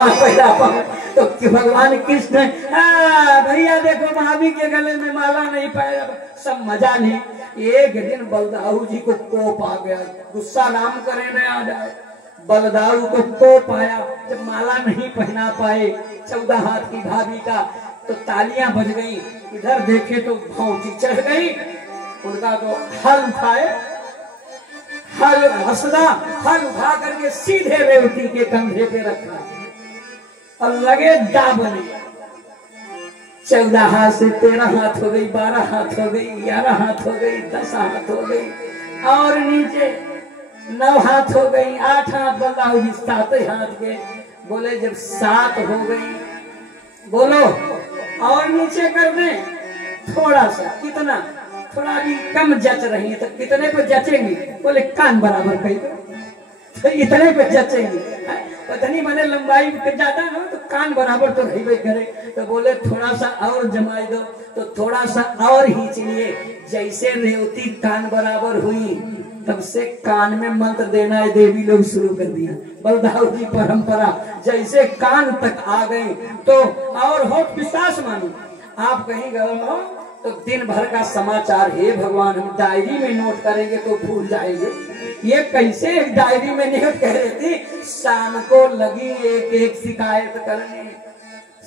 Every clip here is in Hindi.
तो भगवान कृष्ण भैया देखो भाभी के गले में माला नहीं पाया, सब मजा नहीं। एक दिन बलदाऊ जी को कोप आ गया, गुस्सा नाम करे न आ जाए। बलदाऊ को कोप आया, जब माला नहीं पहना पाए 14 हाथ की भाभी का, तो तालियां बज गई। इधर देखे तो भौजी चढ़ गई, उनका तो हल उठाए, हल उठा करके सीधे रेवती के कंधे पे रखा और लगे दाबने। 14 हाथ से 13 हाथ हो गई, 12 हाथ हो गई, 11 हाथ हो गई, 10 हाथ हो गई, और नीचे 9 हाथ हो गई, 8 हाथ। बल्लाऊ जी 7 हाथ के बोले, जब 7 हो गई बोलो और नीचे कर दे थोड़ा सा। कितना? थोड़ा भी कम जच रही है, तो कितने पे जचेंगी? बोले कान बराबर कही तो इतने पे जचेंगी। पत्नी मैंने लंबाई ज्यादा हो तो कान बराबर तो नहीं करे, तो बोले थोड़ा सा और जमाई दो, तो थोड़ा सा और खींच लिए। जैसे रेवती कान बराबर हुई, तब से कान में मंत्र देना है देवी लोग शुरू कर दिया। बलदाऊ जी परंपरा जैसे कान तक आ गए तो और हो विश्वास मानो। आप कहीं गए हो तो दिन भर का समाचार, हे भगवान हम डायरी में नोट करेंगे तो भूल जाएंगे। ये कैसे एक डायरी में नोट कर रही थी? शाम को लगी एक एक शिकायत करने।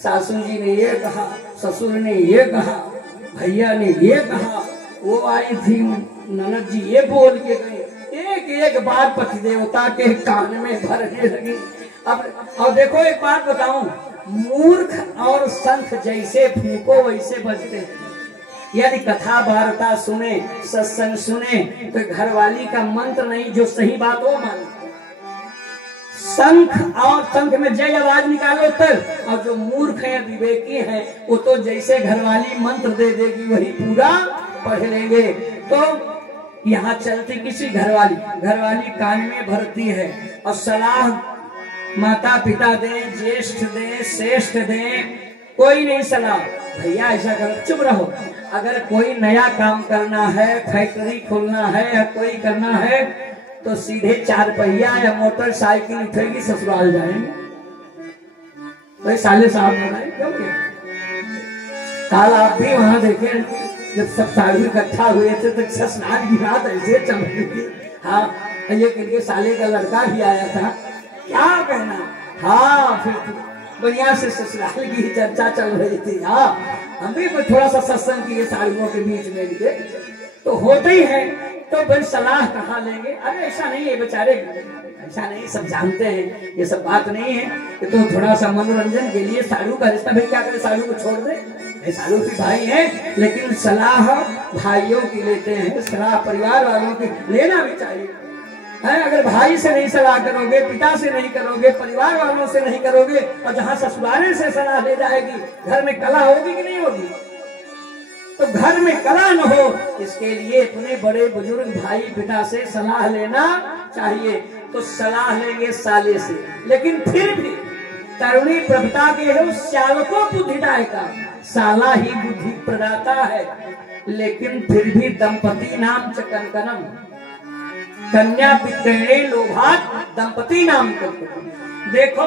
सासू जी ने ये कहा, ससुर ने ये कहा, भैया ने ये कहा, वो आई थी ननद जी ये बोल के गए। एक एक बात पति देवता के कान में भरने लगी। अब देखो एक बात बताऊं, मूर्ख और शंख जैसे फूको वैसे बजते हैं। यदि कथा वार्ता सुने, सत्संग सुने, तो घरवाली का मंत्र नहीं, जो सही बात वो मानो। शंख और शंख में जय आवाज निकालो तब, और जो मूर्ख है विवेकी है वो तो जैसे घरवाली मंत्र दे देगी वही पूरा पढ़ लेंगे। तो यहाँ चलती किसी घरवाली कान में भरती है और सलाह माता पिता दे, ज्येष्ठ दे, श्रेष्ठ दे, कोई नहीं सलाह। भैया ऐसा करो, चुप रहो। अगर कोई नया काम करना है, फैक्ट्री खोलना है या कोई करना है, तो सीधे 4 पहिया या मोटरसाइकिल उठेगी, ससुराल जाएंगे। भाई साले साहब बनाए क्यों? कल आप भी वहां देखे, जब सब साधु इकट्ठा हुए थे तो ससुराल की बात ऐसे चल रही थी। हाँ, ये साले का लड़का भी आया था, क्या कहना। हाँ, फिर बढ़िया से ससुराल की चर्चा चल रही थी। हाँ, हम भी थोड़ा सा सत्संग किए साड़ियों के बीच में भी, तो होते ही है। तो भाई सलाह कहाँ लेंगे? अरे ऐसा नहीं है बेचारे, ऐसा नहीं, सब जानते हैं ये सब बात नहीं है। तो थोड़ा सा मनोरंजन के लिए साड़ू का रिश्ता, भाई क्या करे, साड़ू को छोड़ दे, साड़ू भी भाई है, लेकिन सलाह भाइयों की लेते हैं, सलाह परिवार वालों की लेना भी चाहिए है। अगर भाई से नहीं सलाह करोगे, पिता से नहीं करोगे, परिवार वालों से नहीं करोगे, और जहां ससुराले से सलाह ले जाएगी, घर में कला होगी कि नहीं होगी? तो घर में कला न हो, इसके लिए इतने बड़े बुजुर्ग भाई पिता से सलाह लेना चाहिए। तो सलाह लेंगे साले से, लेकिन फिर भी तरुणी प्रभुता के हो, श्याल को बुद्धिदायका, साला ही बुद्धि प्रदाता है। लेकिन फिर भी दंपति नाम च कनकनम, कन्या विक्रयणे लोभात दंपति नाम कनकनम। देखो,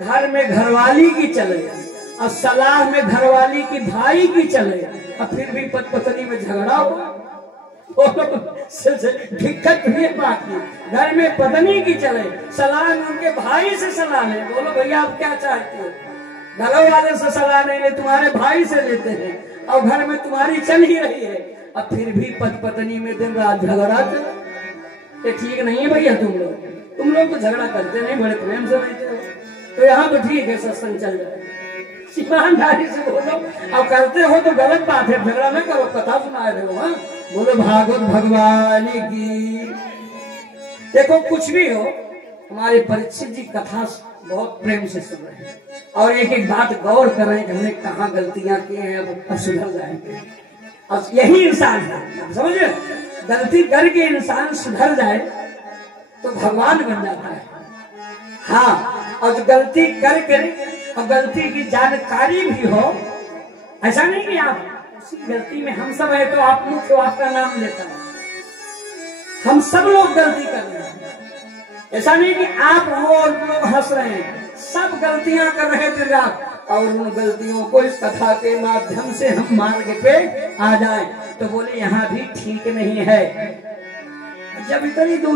घर में घरवाली की चले और सलाह में घरवाली की भाई की चले, और फिर भी पत्नी में झगड़ा हुआ, दिक्कत हुई बात की। घर में पत्नी की चले, सलाह में उनके भाई से सलाह ले, बोलो भैया आप क्या चाहते हो? घर वाले से सलाह नहीं ले, तुम्हारे भाई से लेते हैं, और घर में तुम्हारी चल ही रही है, और फिर भी पत्नी में दिन रात झगड़ा चला। ये ठीक नहीं है भैया। तुम लोग तो झगड़ा करते नहीं, बड़े प्रेम से रहते हो, तो यहाँ तो ठीक है, सत्संग चल रहा है, ईमानदारी से बोलो। अब करते हो तो गलत बात है, झगड़ा न करो, कथा सुना रहे हो। हाँ, बोलो भागवत भगवान की। देखो कुछ भी हो, हमारे परीक्षित जी कथा बहुत प्रेम से सुन रहे हैं, और एक एक बात गौर कर रहे हैं कि हमने कहाँ गलतियां की हैं, अब सुधर जाएंगे। अब यही इंसान है, समझे? गलती करके इंसान सुधर जाए तो भगवान बन जाता है। हाँ, और गलती करके और गलती की जानकारी भी हो, ऐसा नहीं कि आप उसी गलती में, हम सब है तो आप मुख्य आपका नाम लेता है, हम सब लोग गलती कर रहे हैं। ऐसा नहीं कि आप हो और लोग हंस रहे हैं, सब गलतियां कर रहे दुर्गा, और उन गलतियों को इस कथा के माध्यम से हम मार्ग पे आ जाएं। तो बोले यहाँ भी ठीक नहीं है। जब इतनी दूर